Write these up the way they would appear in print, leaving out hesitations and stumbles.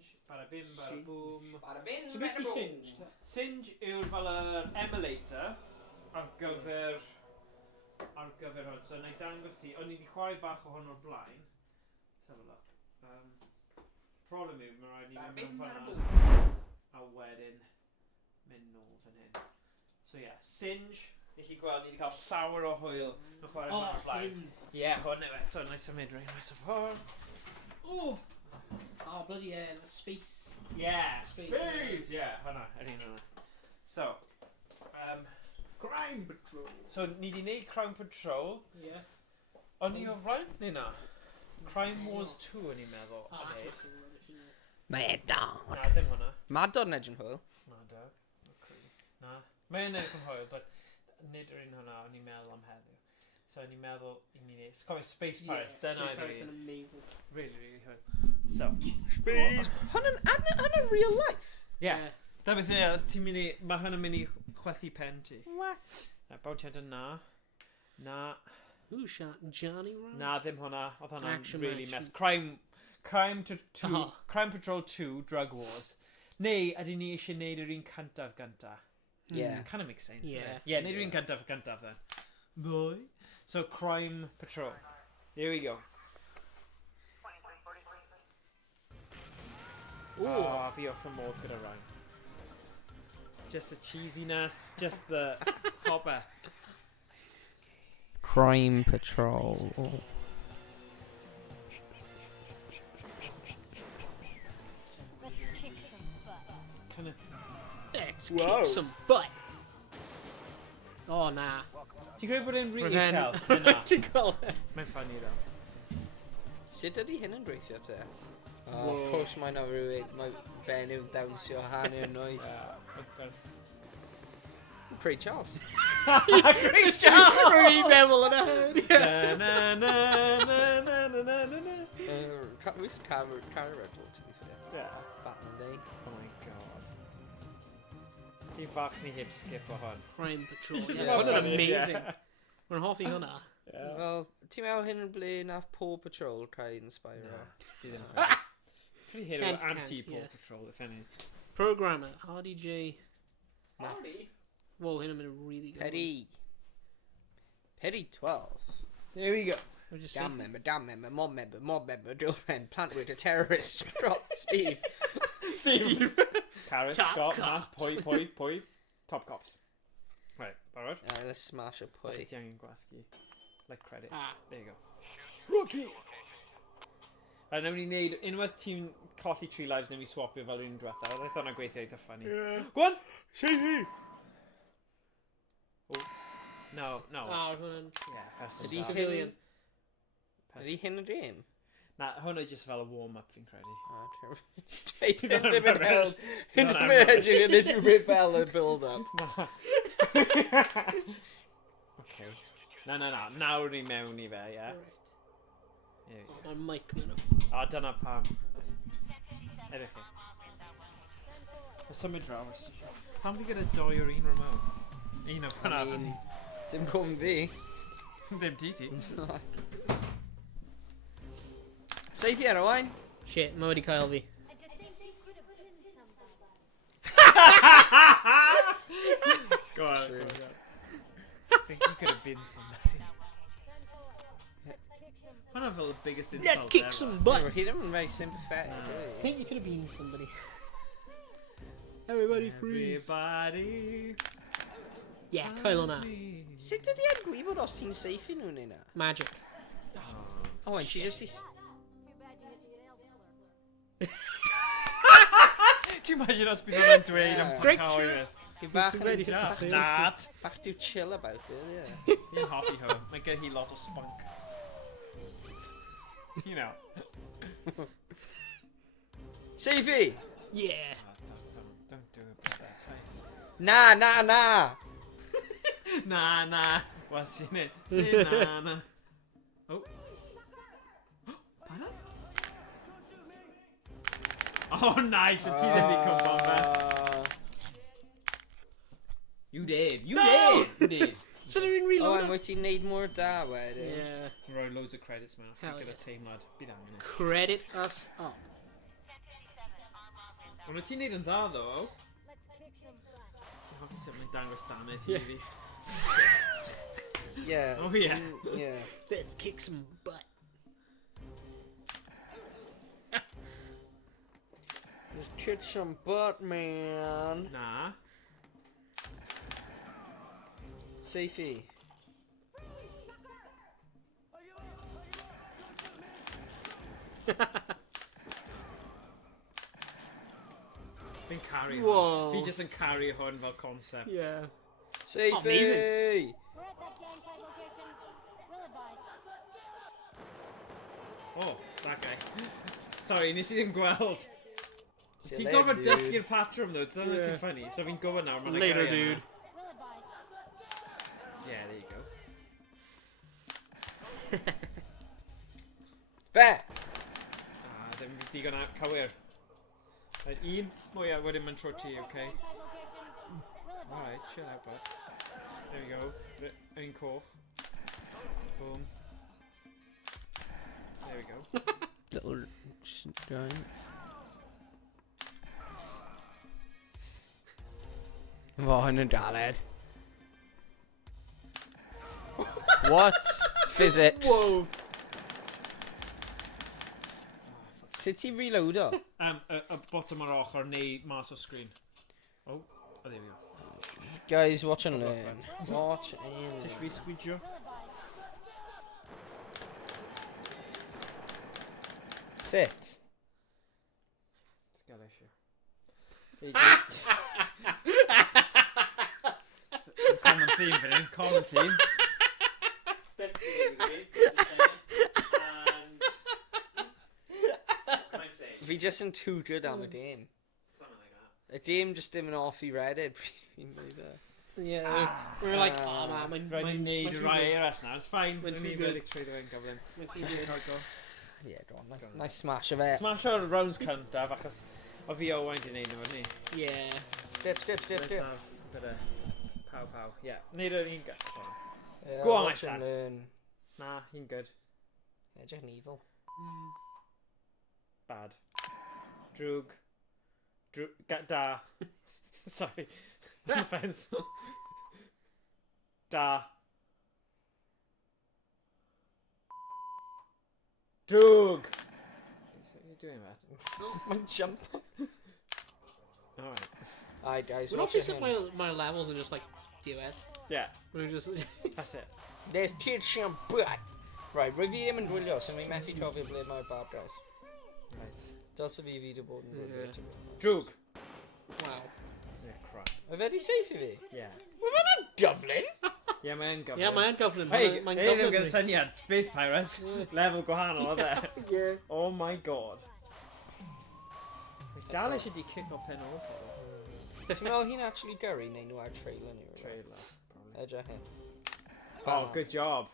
Singe, bada bim, bada boom. Bada bim, So bada beth di boom. Singe? Singe yw'r fel yr emulator ar gyfer hwn. So, na i dangos ti, o'n i wedi chwarae bach o hwn o'r blaen. Let's have a look. Problem yw, mae rhaid ni mynd fan'na. A wedyn, mynd nôl fan hyn. So, yeah, Singe. Ni chi gweld, ni wedi cael llawer o hwyl yn chwarae hwn o'r blaen. Ie, hwn yw e. So, nice o mynd rhaid nice o ffordd. Oh! Oh, bloody hell, space. Yeah, space! Yeah, hwnna, yr un hwnna. So, Crime Patrol. So, ni wedi gwneud Crime Patrol. Yeah. O'n i o flaen? Neu na? Crime Wars 2 o'n i'n meddwl. Mae'r dog. Na, ddim hwnna. Mae'r dog yn edrych yn hwyl. Na, da. Na. Mae'n edrych yn hwyl, but nid yr un hwnna o'n i'n meddwl am heddiw. So, o'n i'n meddwl i ni wneud. Cofio Space Pirates, dyna Space Pirates yn amazing. Really, really hwyl. So, Space. Hwn yn real life? Yeah. Da beth e, ti'n mynd i... Mae hwn yn mynd i chwethu pen ti. What? Na, bawtiad yn na. Na. Who shot Johnny Rock? Na, ddim hwnna. Oedd hwnna'n Action, really action. mess. Crime Patrol 2, Drug Wars. Neu, ydy ni eisiau neud yr un cyntaf gynta? Yeah. Kind of makes sense. Yeah. Yeah, neud yr un cyntaf then. Boy. So, Crime Patrol. Here we go. Oh, fi off y modd gyda rhain. Just the cheesiness, just the popper. Crime Patrol. Oh. Let's kick some butt. Kind of... Let's kick some butt. Oh, nah. Ti'n gwybod bod e'n really Rhyfen. cael? Na. Ti'n gweld e? Mae'n ffynnu ddo. Sut ydy hyn yn gweithio te? Of course mae na rhywun, mae fenyw dawnsio hanner nwy. Of course. Pray Charles. Great job! Rwy'n meddwl yna. Na na na na na na na na na. Who's Cara Rental, to be fair? Yeah. Back in the day. Oh my god. Fi fach ni heb skip o hwn. Crime Patrol. This is Yeah, about hwnna'n funny, amazing. yeah. Mae'n hoffi hwnna. Yeah. Wel, ti'n meddwl hyn yn ble na Paw Patrol cael inspire o? Fi ddim yn Pretty hero Can't, anti-Paw yeah. Patrol, if any. Programmer, RDJ. Howdy. Whoa, hyn yn mynd yn really good. Perry 12. There we go. We'll just Damn member, mob member, girlfriend, plant with a terrorist, drop Steve. Steve. Carrot, Top Scott, Matt, cops. Poi. Top cops. Right, barod? Let's smash a poi. Ti angen gwasgu. Like credit. Ah. There you go. Rocky! Right, nawr ni wneud, unwaith ti'n colli 3 lives, nawr ni swapio fel un diwetha. I thought na gweithio eitha funny. Yeah. Go on! Say he! Oh. No. Ah, hwnna'n... Yeah, personal. Ydy Civilian. Ydy hyn yn dream? Na, hwnna just fel a warm-up fi'n credu. Straight Hyd into yn the hell. Hyd Into yn the rubbish. edge and into the fell and build up. Na. Okay. Na. Nawr ni mewn i fe, ie? Here we go. Mae'n mic mewn o. A dyna pam. Edrych chi. Y symud draw, os ti isio. Pam fi gyda 2 o'r un remote? Un o fan arall ti. Dim cwm fi. Ddim ti. Safe here, Owain. Shit, mae wedi cael fi. I did think they could have been somebody. Go on. True. I think you could have been somebody. One of the biggest insults Let's kick ever. some butt. He didn't very sympathetic, I really. think you could have been somebody. Everybody freeze. Everybody. Yeah, cael hwnna. Sut ydy e'n gwybod os ti'n safe i nhw'n yna? Magic. Owain, she just is... Too bad you hit the sales floor. Do you imagine us being on dweud am Great pwrcaoes? Hi bach Too bad you hit the yn... sales Dad. Bach too chill about it, yeah. Fi'n hoffi hwn. Mae gen hi lot o spunk. You know. Safey! Yeah. Oh, don't do it, brother. Please. Na! Na. What's in it? Say na. Oh. Pardon? Oh, nice. A ti ddim wedi cwmpo fe. You did. Sy'n rhywun reload Owain, up? wyt ti'n neud mor da wedyn? Yeah. Roi loads of credits mewn. Hell Gyda yeah. teimlad. Bydd angen. Credit us up. Ond ti'n neud yn dda ddo. Let's kick some butt. Dwi'n hoffi sut mae'n dangos danaeth Ie. i fi. Yeah. Oh, yeah. Yeah. Let's kick some butt. Just kick some butt, man. Na. Safety. Fi'n caru hwn. Whoa. Fi jyst yn caru hwn fel concept. Yeah. Safety. amazing. We're at that gang fight location. Will advise. Oh, that guy. Sorry, nes i ddim gweld. See you Ti'n later, gofod dude. dysgu'r patrwm though, dyna Yeah. sy'n funny. So fi'n gwybod nawr, mae'n Later, dude. Will advise. Yeah, there you go. Fe! Ddim digon cywir. Right, un mwyaf wedyn mae'n tro ti, okay? Gang fight location. Will advise. Alright, chill out, bud. There we go. Un coch. Boom. There we go. Little giant. Fo hyn yn galed. What? Physics. Whoa. Sut ti'n reload o? Y bottom o'r ochr neu mas o screen. Oh, there we go. Guys, watch and learn. Watch and Tish learn. fi sgwidio? Sit. Sgal eisiau. There you go. Common theme fan hyn, common theme. Fi just yn too good am y game. Something like that. Y game just dim yn off i Reddit. Fi'n dweud e. Yeah. We were like, Ah. oh man, Rhaid i wneud rai eraill na, it's fine. Mae'n Mae'n too ni good. wedi trwy dwi'n gyflym. Yeah, go on. Nice smash of it. Smash o'r rounds cyntaf achos o fi Owain di wneud nhw, ni. Yeah. Dip, dip, dip, Let's dip. have a bit of pow. Yeah, neud yr un gall. Yeah, Go on, watch my and son. learn. Na, un good. Edrych yn evil. Bad. Drwg. Da. Sorry. No offence. Da. Drwg! What are you doing, Matt? Mae'n jump. Alright. Alright, guys, We're watch not just it. at my levels and just like, do it. Yeah, We're just. that's it. There's kids some butt. Right, rwy fi ddim yn gwylio, so mi methu cofio ble mae'r bad guys. Right. Dylse fi wedi bod yn gwylio. Yeah. Drwg! Wow. Yeah, crap. Mae fe di safe i fi? Yeah. Mae fe'n yn gyflyn? Yeah, mae'n gyflym. Yeah, mae'n gyflym. Hey, Mae'n hey, ddim gyflym. gyda syniad. Space Pirates. Level gwahanol, oedd e? Yeah. Oh my god. Dal eisiau di kick o pen o. Ti'n meddwl hi'n actually gyrru neu nhw ar trailer ni? Trailer, probably. Edrych hyn. Oh, good job.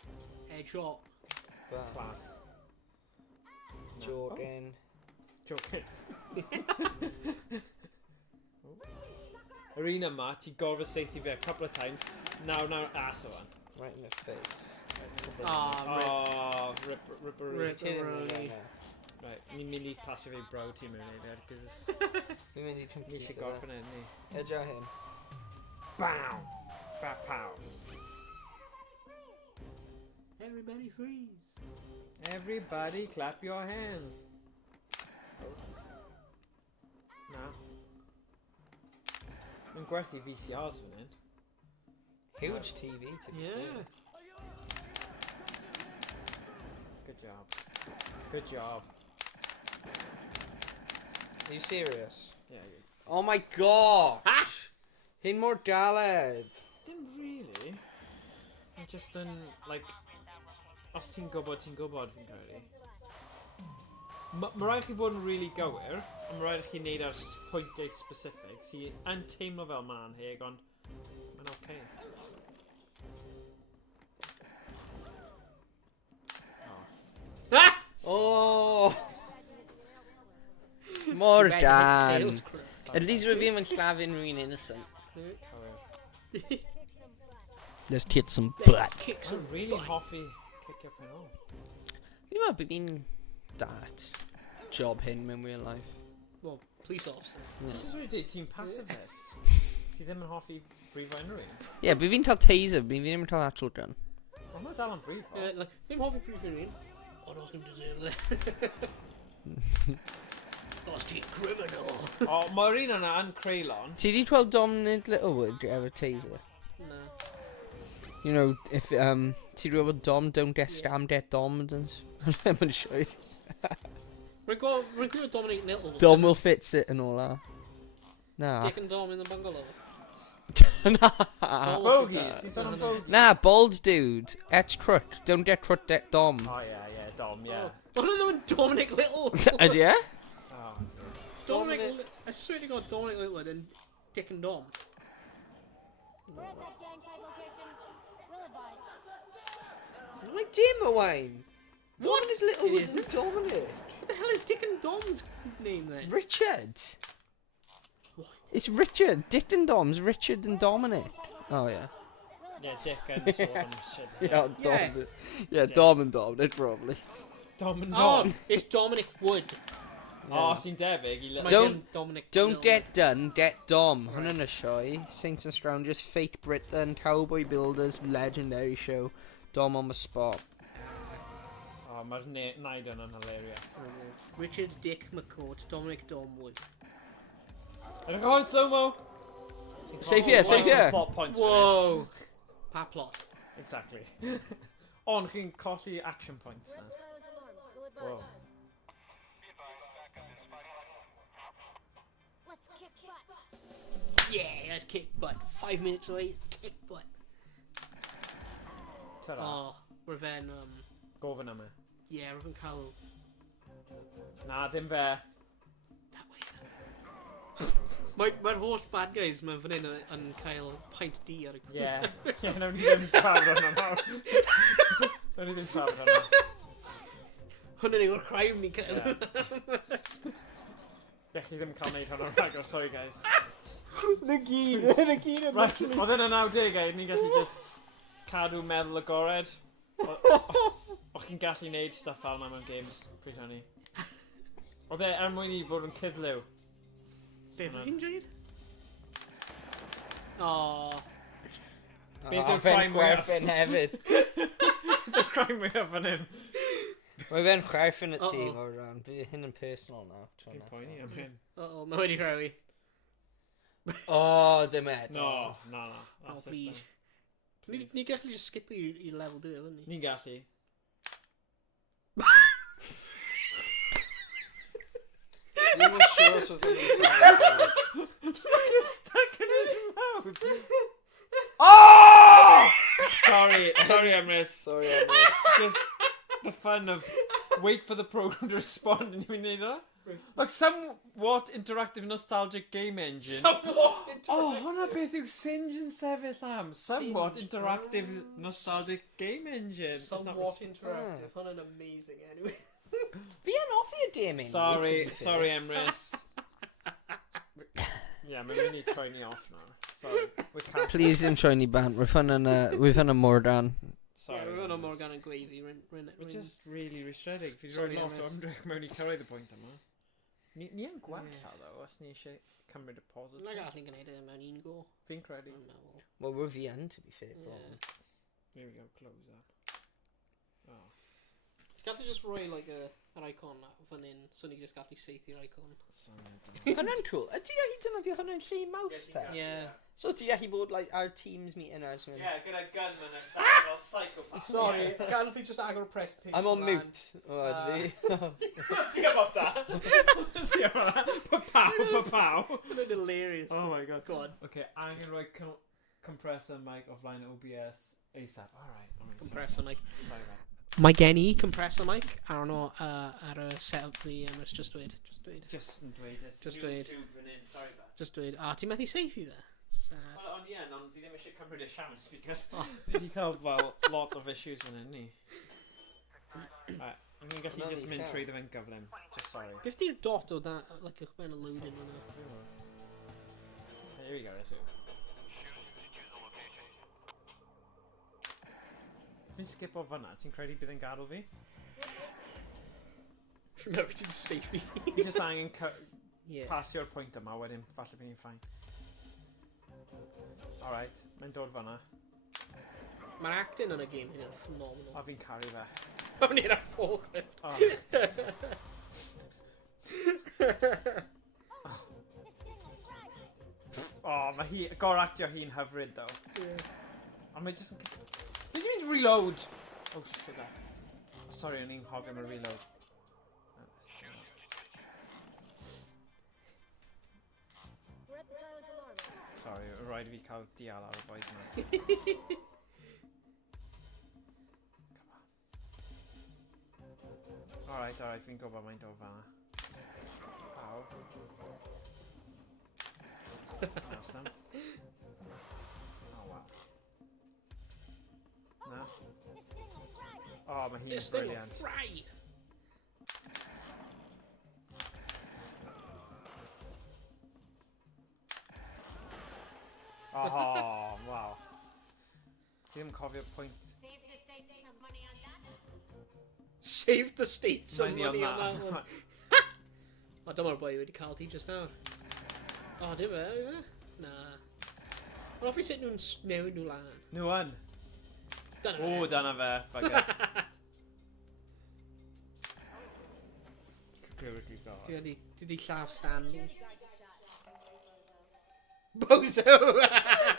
Headshot. Bam. Class. Jordan. Joking. Yr un yma, ti gorfod seithi fe a couple of times. Now, ass o fan. Right in the face. Ah, Oh, ripperoo. Rip. Kidding me Ripperoni. right now. Right, ni'n mynd i pasio fi bro ti mewn i ddweud, cos Fi'n mynd i ni compete eisiau o gorffen e, ni. fe. Edrych hyn. Bow! Pow! Everybody freeze. Everybody clap your hands. Na. Mae'n gwerthu VCRs fan hyn. Huge TV to be fair. Yeah. Good job. Good job. Are you serious? Yeah, good. Oh my gosh! Hyn mor galed. Dim really. Mae'n just yn, like, os ti'n gwybod fi'n credu. Mae rhaid chi bod yn really gywir, a mae rhaid chi wneud ar pwyntiau specific sy'n yn teimlo fel man heg, ond mae'n okay. Oh! Mor dan. Sales crew. At least rwy fi'n llafu'n rwy'n innocent. Cywir. Let's get some Let's kick Mae'n some really butt. hoffi cicio pen o. Fi'n meddwl bod fi'n dat job hyn mewn real life. Well, police officer. Ti jyst wedi dweud ti'n pacifist. Ti ddim yn hoffi brifo unrhyw un. Ie, fi fi'n cael taser, fi ddim yn cael actual gun. Ond mae dal yn brifo. Like, ddim hoffi prif rhywun. Ond os dwi'n deserve it. Os ti'n criminal. O, mae'r un yna yn Creulon. Ti di gweld Dominic Littlewood efo taser? No. You know, if ti di gweld Dom, don't get scammed at Dom's. I'm not sure. Rwy'n gwybod Dominic Littlewood. Dom will fix it and all that. Nah. Dick and Dom in the bungalow. Nah. Bogies, ti'n sôn am bogies? Nah, bald dude. Ex-crut. Don't get crut at Dom. O ie, Dom, ie. Ond oedd nhw'n Dominic Littlewood. Ydy e? O, Dominic, I swear to God, Dominic Littlewood and Dick and Dom. We're at that gang fight location. We'll advise. Like dim Owain. What? Is Littlewood and Dominic? What the hell is Dick and Dom's name then? Richard. What? It's Richard. Dick and Dom's Richard and Dominic. Oh yeah. Ie, Dick and sôn am shit. Yeah, Yeah. Dom. Yeah, Dom and Dominic probably. Dom and Oh, Dom. it's Dominic Wood. O, sy'n debyg i So lyfr. my Don't- dim Dominic Don't Littlewood. get done, get Dom. Hwnnw yn y sioe. Saints and Strangers, Fate Britain, Cowboy Builders, legendary show. Dom on the spot. O, mae'r naid yna'n hilarious. Richard Dick McCourt, Dominic Dom Wood. Ydych chi'n gwybod slow-mo? Safe here, safe here. Plot points. Whoa! Pa plot. Exactly. Ond chi'n colli action points na. Whoa. Let's kick butt. Yeah, that's kick butt. 5 minutes away, it's kick butt. Ta-ra. Oh, we're then, Gofyn am e. yeah, we're gonna call Na, ddim fe. that way then. Mae'r holl bad guys mae'n fan hyn yn cael pint D ar y Ie. Ie, nawn ni ddim trafod hwnna nawr. Nawn ni ddim trafod hwnna. Hwnnw yw'r crime ni'n cael. Dech chi ddim cael neud hwnna'n rhagor, sorry guys. Na gyd yn Right, oedd yn y 90au, ni'n gallu just cadw meddwl agored. O'ch chi'n gallu neud stuff fel yma mewn games, pryd hynny. Oedd e er mwyn i fod yn cydliw. Beth ydych chi'n dweud? Oh. Beth yw'r crime mwyaf? Gwerthin hefyd. The crime mwyaf fan hyn. Mae fe'n chwerthin y ti Uh-oh. o'r rhan. Bydd hyn yn personal nawr. Dwi'n poeni am hyn. Uh-oh, mae wedi rhawi. Oh, dim ed. No, na. Oh, That's it please. then. Ni gallu just skip i'r level dwi, efo ni? Ni'n gallu. Ddim yn siŵr os oedd hyn yn sôn. He's stuck in his mouth. Oh! Sorry, Emrys. Sorry, Emrys. Just the fun of wait for the program to respond and you need that. Like somewhat interactive nostalgic game engine. Somewhat interactive. Oh, hwnna beth yw Singe yn sefyll am. Somewhat Singe. interactive nostalgic game engine. It's not Somewhat res- interactive. Hwnnw'n amazing, anyway. Fi yn offi y gaming. Sorry, Emrys. Yeah, mae'n mynd i troi ni off now. Sorry, we can't. Please dim troi ni bant. We've hwn yn y Morgan. Sorry. Yeah, rwy'n o Morgan yn gweiddi. We're just really restredig. Fi'n Sorry, rhoi lot o Emrys. ymdrech mewn i cyrraedd y pwynt yma. Ni yn gwella, though, os ni eisiau cymryd y positif. Na gallu gwneud e mewn un go. Fi'n credu. Dwi'n meddwl. Well, we're fi yn, to be fair. Yeah. Here we go, close that. Oh. Ti'n gallu just rhoi, like, yr icon fan hyn, so ni just gallu seithio'r icon. Hwnnw'n cool. Ydy a hyd yna fi hwnnw'n lle mouse te? Yeah. So ti gallu bod, like, our teams meeting us. Yeah, gyda gunman yn fel psychopath. Sorry, can fi just agor presentation? I'm on mute. Oh, ydw fi. Let's see about that. Let's see about that. Pa-pow. Hwnnw'n hilarious. Oh my god. Go on. Okay, angen rhoi compressor mic offline OBS ASAP. Alright. Compressor mic. Sorry about Mae gen i compressor mic arno ar y setup fi, just dweud. Just yn dweud. Just dweud. YouTube fan hyn. Sorry about that. Just dweud. A ti'n methu seithi fe? Sad. Wel, ond ie, ond fi ddim eisiau cymryd y siams because fi wedi cael fel lot of issues fan hyn ni. Right, I'm going to gallu just mynd trwy fe'n gyflym. Just sorry. Beth di'r dot o da, like, ych ben y loading yna? Here we go, Rhys. Fi'n skip o fanna, ti'n credu bydd yn gadw fi? No, ti'n seithi. Fi just angen Yeah. Pasio'r pwynt yma, wedyn falle bydd ni'n ffain. Alright, mae'n dod fan'na. Mae'r acting yn y game hyn yn phenomenal. A fi'n caru fe. O'n i'n ar forklift. Oh. Oh, mae hi... Goractio hi'n hyfryd, though. Yeah. Ond mae jyst yn... Did you mean reload? Oh, shit. Sorry, o'n i'n hofio am y reload. We're at the silent alarm. Sorry, rhaid fi cael dial ar y boys yma. Alright, fi'n gwybod mae'n dod fan'na. Ow. Awesome. Oh, wow. No? Oh, mae hi'n This thing will brilliant. fry. Oh, wow. Fi ddim yn cofio pwynt. Save the state some Money money on on that. that one. O, dyma'r boi wedi cael ti just nawr. O, dim e, yw e? Na. Ond offi sut nhw'n newid nhw lan. Nhw yn? Dyna O, dyna fe, bugger. Security guard. Dwi wedi llaff Stanley. Bozo!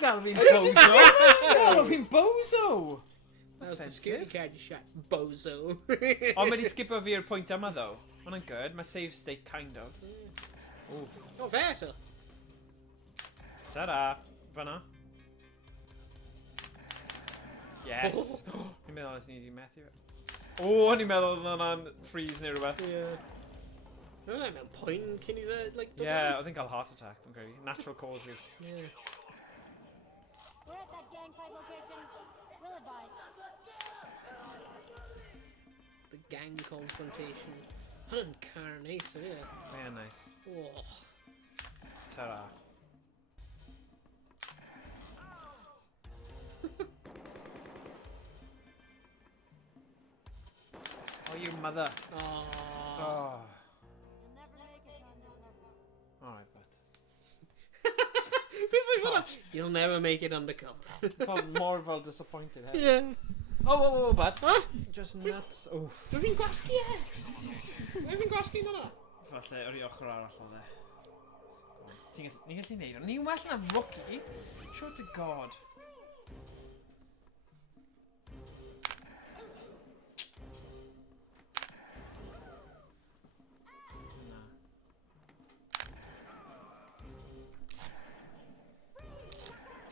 Galw fi'n bozo! Galw fi'n bozo! That was the security card you shot. Bozo. Ond mae di skipio fi'r pwynt yma, though. Hwna'n good. Mae save state, kind of. Ooh. O, fe eto. Ta-da! Fan'na. Yes! Ni'n meddwl nes ni wedi methu fe. O, ni'n meddwl oedd hwnna'n freeze neu rhywbeth. Yeah. No, I meant point cyn i fe, like, dod Yeah, lan. oedd hi'n cael heart attack, fi'n credu. Natural causes. Yeah. We're at that gang fight location. We'll advise. The gang confrontation. Hwna'n car neis, ydy e? Mae'n nice. Oh. Ta-ra. Oh, you mother. Oh. Oh. You'll never make it, Alright, but. Beth oedd hwnna? You'll never make it undercover. Felt more fel disappointed, hefyd. Yeah. Oh, bud. Huh? Just nuts. Oh. Rwy'n fi'n gwasgu e? Rwy'n gwasgu hwnna? Falle, yr ochr arall o dde. Ni'n gallu neud o. Ni'n well na rookie. Sure to God. Na.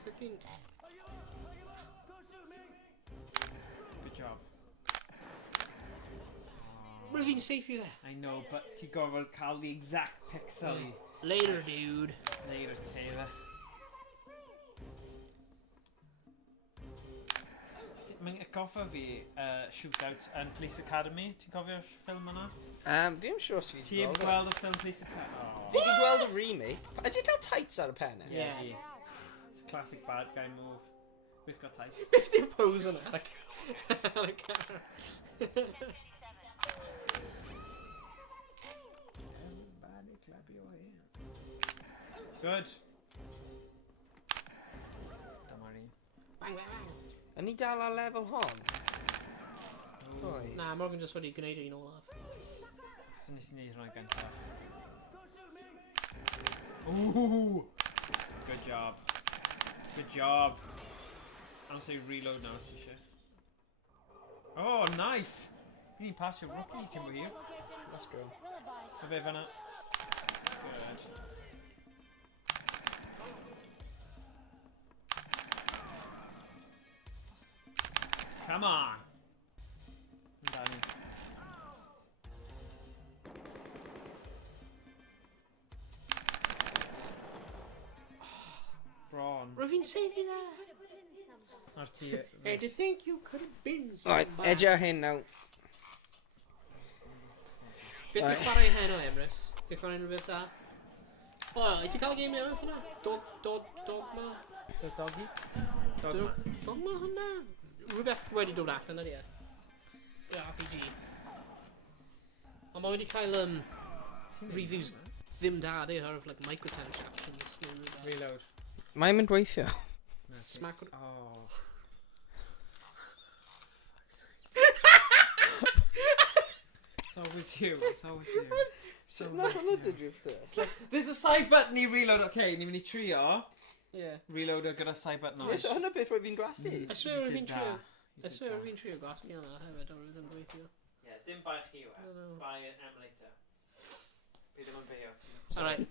Sut ti'n... Good job. Rwy'n fi'n safe i fe? I know, but ti gofod cael the exact pixel i Later, dude. neud y te fe. Mae'n goffa fi shootout yn Police Academy. Ti'n cofio'r ffilm yna? Fi ddim siŵr os fi Ti yn gweld y ffilm Police Academy? Fi wedi gweld y remake. Ydy ti'n cael tights ar y pennau? Yeah. It's a classic bad guy move. Wisgo tights. Beth ti'n pose hwnna? Ar y car. Everybody clap your hands. Good. Dyma ni. Bang, bang, bang. Yn ni dal ar lefel hon? Oes. Na, Morgan just wedi gwneud un olaf. So nes i neud hwnna gyntaf. Ooh! Good job. Good job. I'm say reload now, si eisiau. Oh, nice! Ni'n pasio rookie cyn bod hi. Let's go. We'll advise. O fe fan'na. Good. Come on! Amdani. Bron. Rwy'n fi'n safe i fe? Ar ti, Hey, do you think you could have been Right, somebody? edge ar hyn nawr. Beth Right. ti'n chwarae hen o Emrys? Ti'n chwarae rhywbeth da? O, i ti'n cael y game newydd hwnna? Dogma? The doggy? Dogma. Dogma hwnna? Rhywbeth wedi dod allan ydy e? RPG. Ond mae wedi cael reviews ddim da, di, oherwydd like microtransactions. Reload. Mae'n mynd gweithio. Smack. Oh. It's always you. It's always you. So there's a side button I reload. Okay, ni mynd I trio. Yeah. Reload gyda side button. Yes, hwnna beth rwy fi'n grasu. I swear You fi'n did trio. that. I swear fi'n trio gwasgu hwnna hefyd, oherwydd yn gweithio. Yeah, dim bai chi yw e. No. Bai emulator. Fi ddim yn beio. Alright.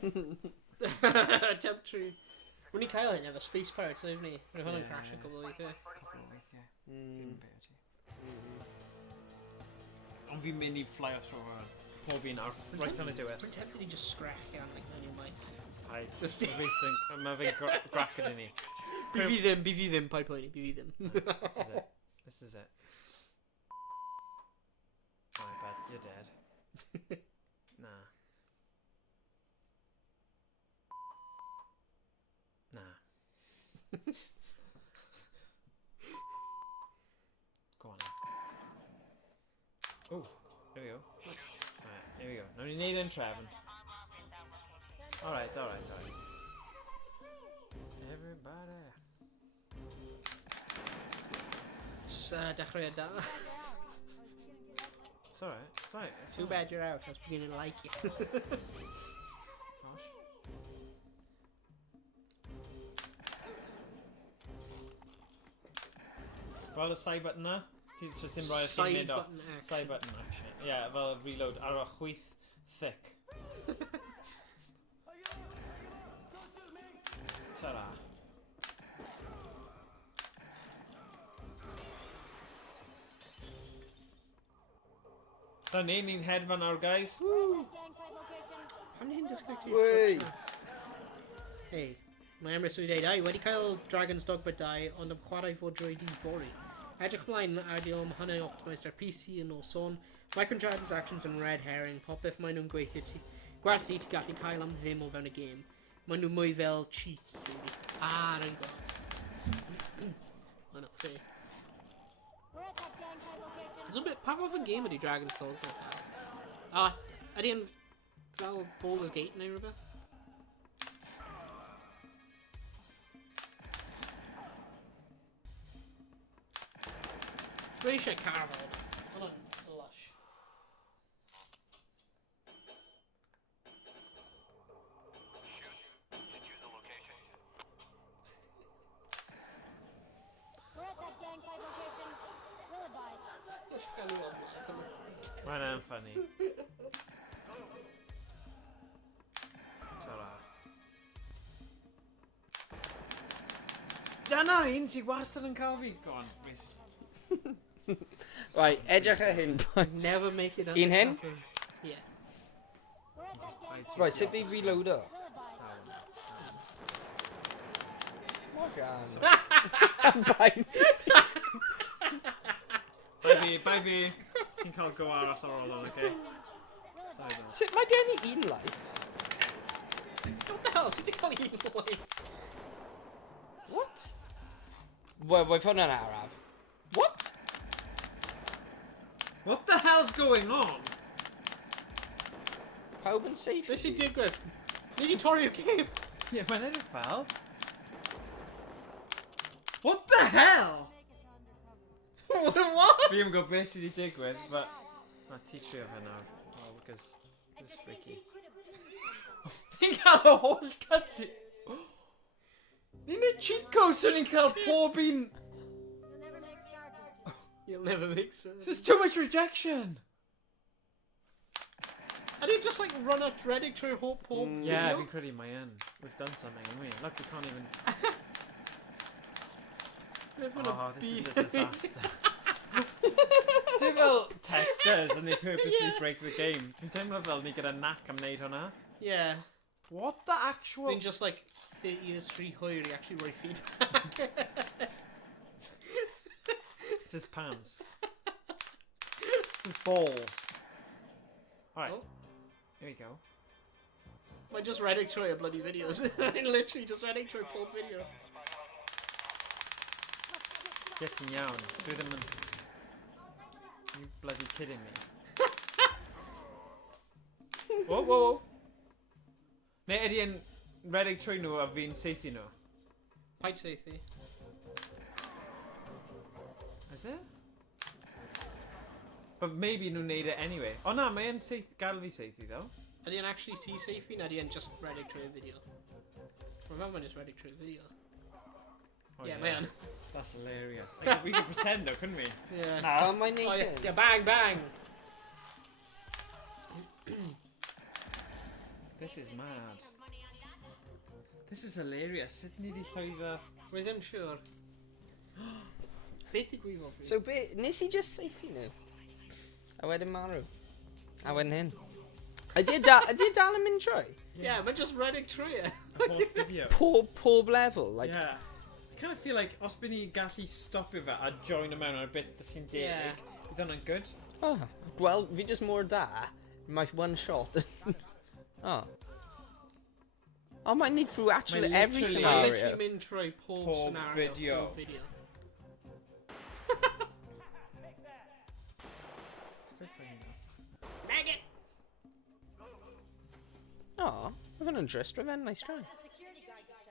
Attempt to... When ni cael hyn efo Space Pirates, oedd ni? Rwy'n hwnna'n crash a gwbl o weithiau. Cwbl o weithiau. Fi ddim yn beio ti. Ond fi'n mynd I fly off through her. Pob un ar. Right on a do it. Rwy'n tempted I just scratch gan like on your mic. Ai, just racing. Mae fe'n gracad I ni. Bi fi ddim, paid poeni, bi fi ddim. This is it. This is it. Oh, I bet you're dead. Nah. Nah. Go on. Oh, there we go. Alright, here we go. Now we need in Trevin. Alright. Everybody. Dechrau da. It's alright. Too bad you're out, I was beginning to like you. Gosh. Wel, y side button na. Ti'n sy'n rhoi sy'n Side mynd off. button action. Side button action. Yeah, fel reload ar y chwyth thick. Ta-ra. So ni'n hedfan nawr, guys. Pam ni'n disconnected Wey. Hey, mae Emrys wedi dweud, ai, wedi cael Dragon's Dogma 2, ond am chwarae fod drwy D4i. Edrych mlaen ar diolch hynny optimised ar PC yn ôl sôn, microtransactions yn red herring, popeth maen nhw'n gweithio ti. Gwerthu ti gallu cael am ddim o fewn y game. Maen nhw mwy fel cheats, really. Rhaid gweld. Mae'n not fair. It's a bit, pa fath o game ydi Dragon's Dogma? Ydi yn fel Baldur's Gate neu rhywbeth? Dwi eisiau carfod. Hwna'n lush. Mae'n funny. Ta-ra. Dyna'r un sy'n wastad yn cael fi. Go on, Rhys. Right, edrych ar hyn, boys. Never make it Un hyn? Yeah. Right, sut fi reloader? Gan. Bain. Bai fi. Ti'n cael go arall ar ôl o'n, oce? Sut mae gen I un life? What the hell? Sut ti'n cael un life? What? Wel, roedd hwnna'n araf. What? What the hell's going on? Pawb yn safe? Be sy'n digwydd? Ni di torri'r game. Yeah, mae'n edrych fel. What the hell? What? Fi yn gwybod beth sydd wedi digwydd, but... Na, ti trio fe nawr. Oh, because... This is freaky. Ni'n cael y whole cutscene. Ni'n neud cheat codes so ni'n cael pob un... You'll never make sense. There's too much rejection! And you just like run a Reddit through whole pob Yeah, video? fi'n credu mae yn. We've done something, haven't we? Look, we can't even... Oh, this is a disaster. Ti'n fel testers and they purposely break the game. Dwi'n teimlo fel ni gyda knack am wneud hwnna. Yeah. What the actual... Then just like 30 years free hwyr I actually write feedback. It's his pants. It's his balls. Alright, Oh. here we go. I just Reddit through your bloody videos. I literally just Reddit through pob video. Getting iawn. Dwi ddim yn... You bloody kidding me. Whoa, whoa, whoa. Neu ydy yn redeg trwy nhw a fi'n seithi nhw? Paid seithi. Is it? But maybe nhw'n neud it anyway. O na, mae yn gadw fi seithi though. Ydy yn actually ti seithi, na ydy yn just redig trwy'r fideo? Remember when it's redig trwy'r fideo? Oh, Yeah, mae yn. That's hilarious. Like, we could pretend though, couldn't we? Yeah. Na. Pan mae'n Oh, neud yeah, hyn? yeah, bang, bang! This is mad. This is hilarious. Sut ni di llwyddo? Rwy ddim siwr. Be ti gwybod fi? So be, nes i just seithi nhw? A wedyn marw? A wedyn hyn? Ydy e dal yn mynd trwy? Yeah, mae'n just redig trwy e. The whole video. Pob level? Like, Yeah. I kind of feel like os byd ni gallu stopio fe a join o mewn ar y bit sy'n deg, Yeah. bydd hwnna'n good. oh, wel, fi just mor da. Mae one shot. oh. Oh, mae'n neud through actually Mae every literally- Mae'n scenario. literally mynd trwy pob Pob scenario, video. pob video. It's good for you though. Maggot! Oh, I've an interest. I've nice try. The security guard got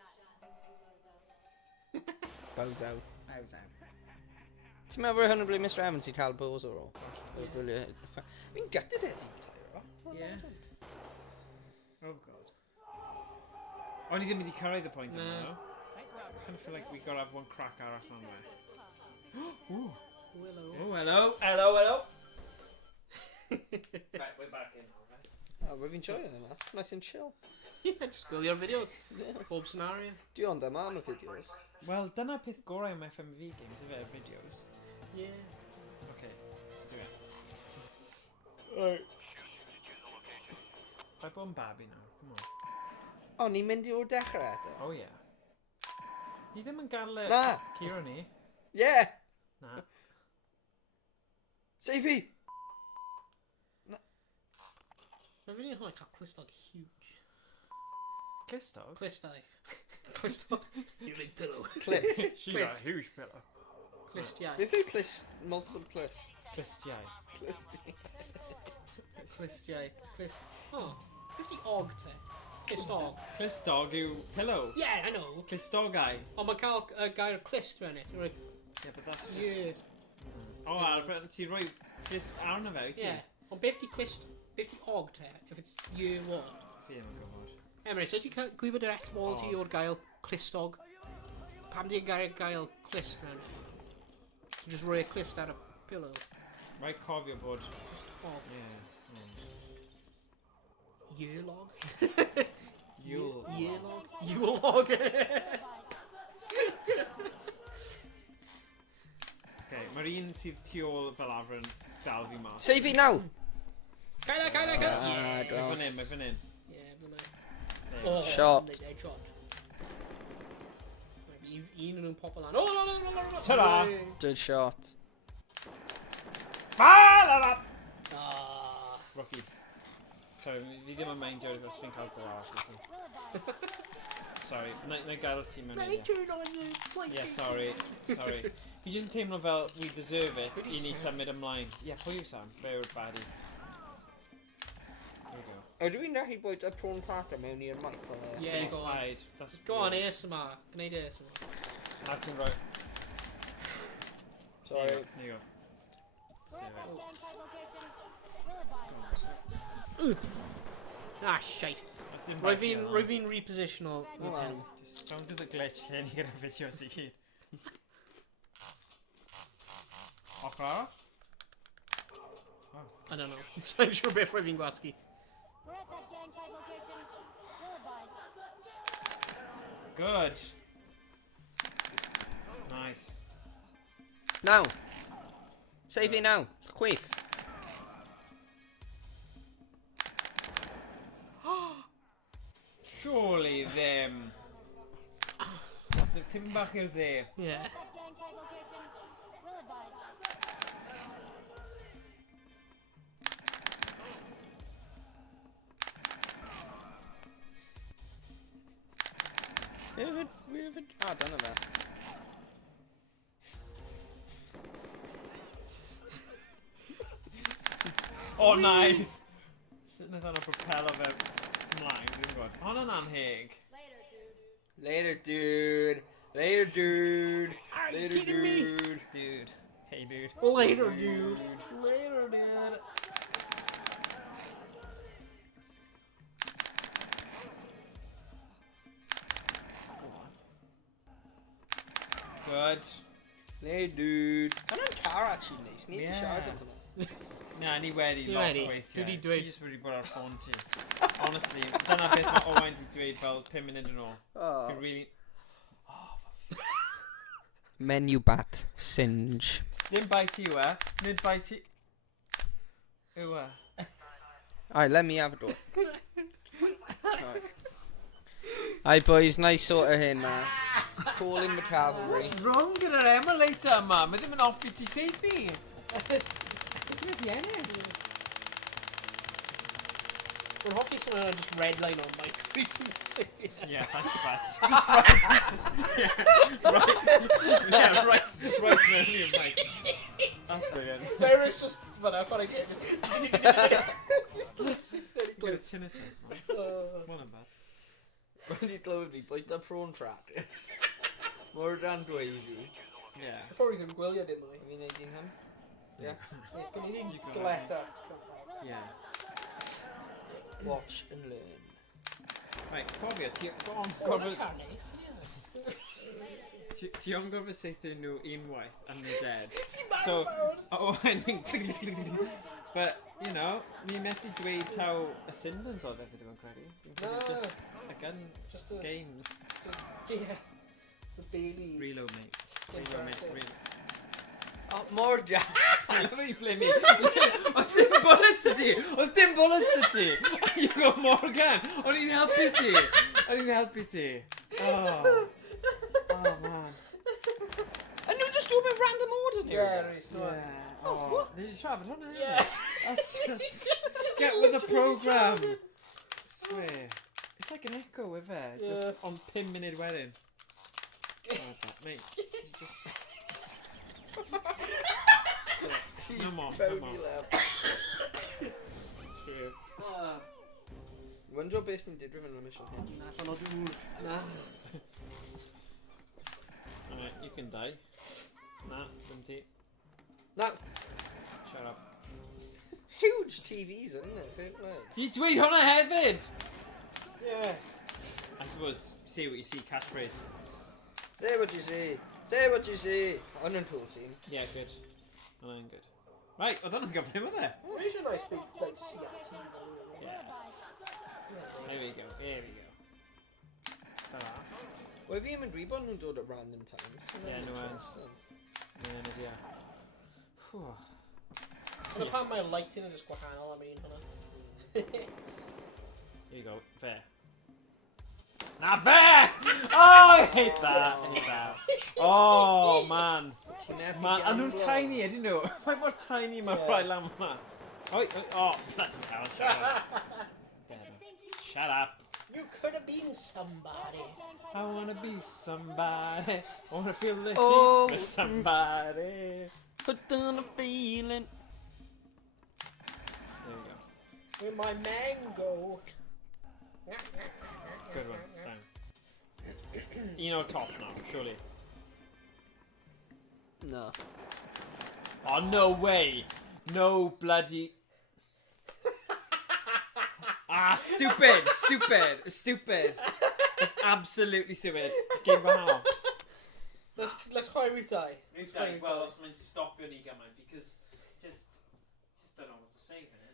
shot. Bozo. Bowser. Ti'n meddwl hwn yn ble Mr Evans i cael Bozo o? Brilliant. Fi'n gutted Eddie Tyro. Yeah. Oh god. O'n i ddim wedi cyrraedd y pwynt yma, No. no? I kind of feel like we gotta have one crack arall on there. Ooh. Willow. Oh, hello. Hello, hello. Right, we're back in now, right? Oh, we've enjoyed it, man. Nice and chill. Yeah, just go your videos. Yeah. Pob scenario. Do you want them on the videos? Well, dyna peth gorau am FMV games, yfe, videos. Yeah. Okay, let's do it. Right. Pai bod yn babi now, come on. O, ni'n mynd i o'r dechrau eto? Oh yeah. Ni ddim yn gadael e Na. Ciro ni. Yeah! Na. Seifi! Mae fi'n hwnna cael clustog huge. Clustog? Clustai. Clustog. You big pillow. Clist. She's got a huge pillow. Clustiau. Beth yw clist? Multiple clists. Clustiau. Clist. Clustiau. Clust... Oh. 50 og te. Clustog. Clustog yw pillow. Yeah, I know. Clustogau. Ond mae'n cael gair clust fe'n it. Yeah, but that's just... Yes. Oh, ar ti roi clust arno fe, wyt ti? Yeah. Ond 50 clust... 50 og te. If it's year one. Fi ddim yn gwybod. Emre, so ti'n gwybod yr etymology o'r gael clustog? Pam di'n gael clust mewn? Ti'n just rhoi y clust ar y pillow. Rai cofio bod... Clustog. Yeah. Yearlog? Yule. Yearlog? Yule-log? Okay, mae'r un sydd tu ôl fel arfer yn dal fi mas. Seifi now! Cael! Ah, Mae gross. fan hyn, mae fan hyn. Yeah, fyna. There. Oh, Shot. they shot. Un nhw'n popol lan. Oh, no. Ta-ra! Good shot. Ah! Ah. Rocky. Sorry, fi ddim yn meindio os fi'n cael golau. Sorry, na gael ti mewn Let me eiliau. turn on the light. Yeah, sorry. Fi jyst yn teimlo fel we deserve it Pwy 'di i ni Sam? symud ymlaen. Yeah, pwy yw Sam? Fe yw'r baddie. There we go. Ydw i'n gallu bod y prawn cracker mewn i'r mic fel e? Yeah, Please go on. hide. That's Go on, weird. ASMR. Gwneud ASMR. Na ti'n rhoi... Sorry. There you go. We're Save at that it. gang fight location. We'll advise. Ah, shite. That didn't Rwy bite you, fi'n repositional. Oh, well. Just don't do the glitch lle ni gyda fideos i gyd. Ochr arall? I don't know. So I'm sure beth rwy fi'n gwasgu. We're at that gang fight location. We'll advise. Good. Nice. Now! Seifi now! Chwith! Surely ddim. Tim bach i'r dde. Yeah. That gang fight location. We'll advise. We have a... Ah, dyna fe. Oh, nice! Shouldn't have done a propeller fe. ymlaen, dwi'n gwybod. Hon yn anheg. Later, dude. Later, dude. Are you Later, kidding me? dude. Dude. Hey, dude. Later, dude. Later, dude. Good. Later, dude. Hwna'n car actually neis. Ni wedi Yeah. siarad am hwnna. Na, ni wedi Ni lot wedi. o weithiau. Dwi 'di dweud- Ti jyst wedi bod ar ffôn ti. Honestly, dyna beth mae Owain wedi dweud fel 5 munud yn ôl. Oh. Fi'n really... Menu bat. Singe. Dim bai ti yw e. Nid bai ti... Yw e. Alright, let me have a door. Alright boys, nice sort of hyn mas. Calling the cavalry. What's wrong gyda'r emulator yma? Mae ddim yn offi ti seithi. Ti'n wedi ennill? Mae'n hoffi sy'n yna just redline on my frequency. Yeah, thanks, Pat. Yeah, right mewn i'r mic. That's brilliant. Mae'r just, fanna, chwarae gêm, just listen very Good close. tinnitus, no? Wel yn bad. Wedi clywed fi, bwyta prawn practice. Mor dan dweud fi. Yeah. Probably ddim gwylio dim mwy. Fi'n neud un hyn? Yeah. Gwni ni'n You go gleta. Yeah. Watch and learn. Right, cofio, ti on Mae'n gorfod... car neis, Ti on gorfod seithio nhw unwaith and they're dead. So, Owain... But, you know, ni methu dweud taw y syndans oedd efo dwi'n credu. Fi'n credu No. just, again, Just a... games. Yeah. The Bailey. Reload, mate. Reload, mate. Reload. Oh, more Jack. I love how you play me. Oedd dim bullets y ti! Oedd dim bullets y ti! You got more gun! O'n i'n helpu ti! O'n i'n helpu ti! Oh. Oh, man. And you just do them in random order here. Yeah, Rhys, no. Yeah. Oh, what? This is Travis, isn't it? Yeah. That's just... Get with the program! Swear. It's like an echo, isn't it? Just on 5 munud wedyn. Oh, that, mate. You just... No more, no more. Wonder beth sy'n didrif yn y mission hyn. Na, son o dŵr. Na. Alright, you can die. Nah, ddim ti. No, Shut up. huge TVs, isn't it? Fair play. Di dweud hwnna hefyd! Yeah. I suppose, see what you see, catchphrase. Say what you see. Say what you see. Hwnnw'n cool scene. Yeah, good. Hwnna'n good. Right, oedd hwnna'n gyfle yma dde. Where's your nice big, like, CRT? Yeah. There we go, there we go. Ta-ra. Wel, fi ddim yn gwybod nhw'n dod at random times. Yeah, no worries. Yeah, no, yeah. Phew. Ond pan mae'r lighting yn just gwahanol am un hwnna. Here you go, fair. Na fair! Oh, I hate that, I hate that. Oh, man. Ti'n efo Man, a nhw'n gamblo. tiny, ydyn nhw? Mae'n mor tiny mae Yeah. rhai lan hwnna. Oi, oi, oh, bloody hell, shut up. Shut up. You could have been somebody. I wanna be somebody. I wanna feel the Oh. heat with somebody. Put on a feeling. There we go. With my mango. Good one. Down. You know top now, surely. No. Oh, no way. No bloody... Ah, stupid, stupid, stupid. It's absolutely stupid. Game gwahanol. Let's chwarae Rhys die. Well, os mae'n stopio ni gymaint, because just don't know what to say then.